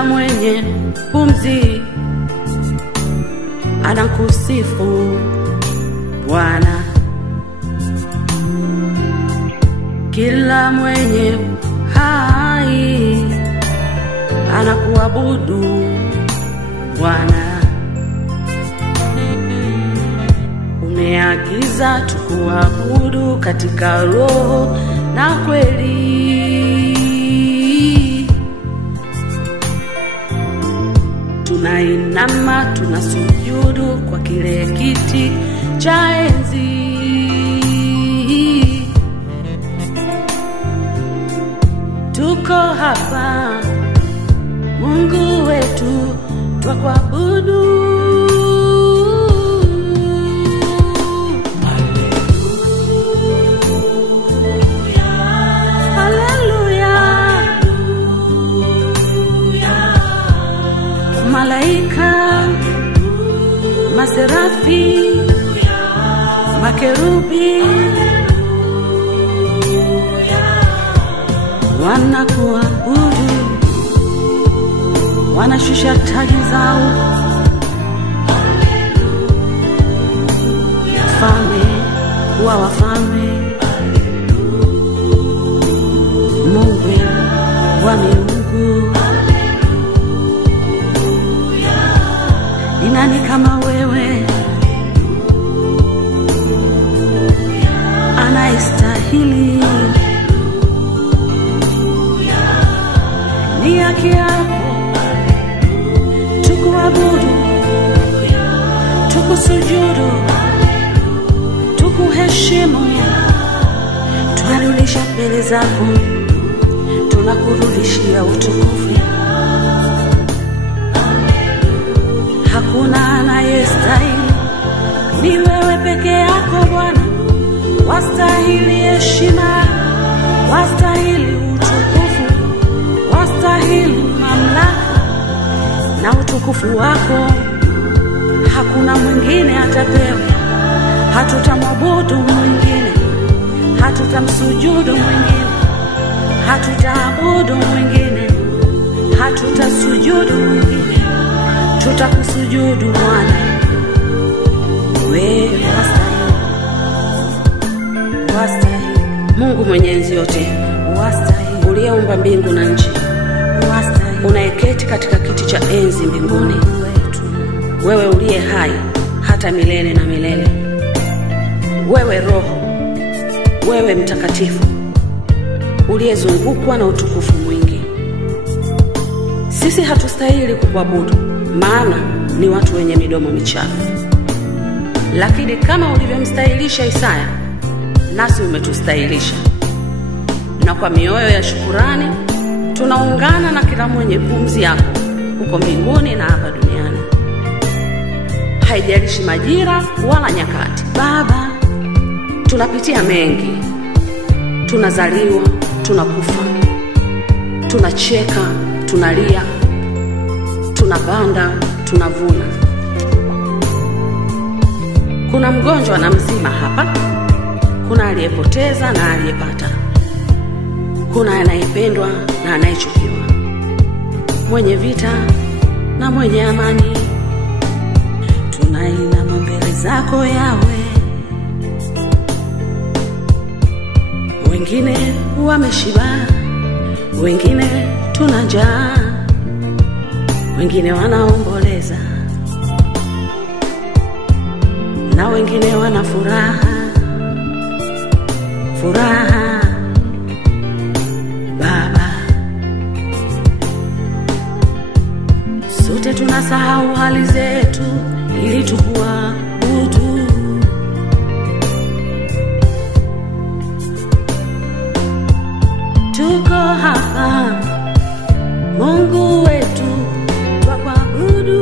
Kila mwenye pumzi anakusifu Bwana. Kila mwenye hai anakuabudu Bwana. Umeagiza tukuabudu katika roho na kweli. Tunainama, tunasujudu kwa kile kiti cha enzi. Tuko hapa Mungu wetu twakuabudu. Malaika, maserafi, makerubi wanakuabudu, wanashusha taji zao. Mfalme wa wafalme, Mungu wa miungu, ni nani kama wewe anayestahili? Ni haki yako tukuabudu, tukusujudu, tukuheshimu. Tunarudisha mbele zako, tunakurudishia utukufu. Hakuna anayestahili, ni wewe peke yako Bwana. Wastahili heshima, wastahili utukufu, wastahili mamlaka na utukufu wako. Hakuna mwingine atapewa. Hatutamwabudu mwingine, hatutamsujudu mwingine, hatutaabudu mwingine, hatutasujudu mwingine. Tutakusujudu Bwana. Wewe wastahili, wastahili. Mungu mwenye enzi yote, wastahili. Uliyeumba mbingu na nchi, wastahili. Unayeketi katika kiti cha enzi mbinguni, wewe uliye hai hata milele na milele. Wewe Roho, wewe mtakatifu, uliyezungukwa na utukufu mwingi. Sisi hatustahili kukuabudu, maana ni watu wenye midomo michafu. Lakini kama ulivyomstahilisha Isaya, nasi umetustahilisha. Na kwa mioyo ya shukurani tunaungana na kila mwenye pumzi yako huko mbinguni na hapa duniani. Haijalishi majira wala nyakati. Baba, tunapitia mengi. Tunazaliwa, tunakufa, tunacheka, tunalia, tunapanda, tunavuna. Kuna mgonjwa na mzima hapa, kuna aliyepoteza na aliyepata, kuna anayependwa na anayechukiwa, mwenye vita na mwenye amani. Tunainama mbele zako Yawe. Wengine wameshiba, wengine tuna njaa, wengine wanaomboleza, na wengine wana furaha. Furaha Baba, sote tunasahau hali zetu ili tukuabudu. Tuko hapa Mungu wetu twakuabudu.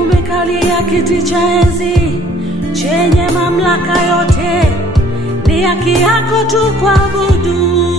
Umekalia kiti cha enzi chenye mamlaka yote, ni haki yako tukuabudu.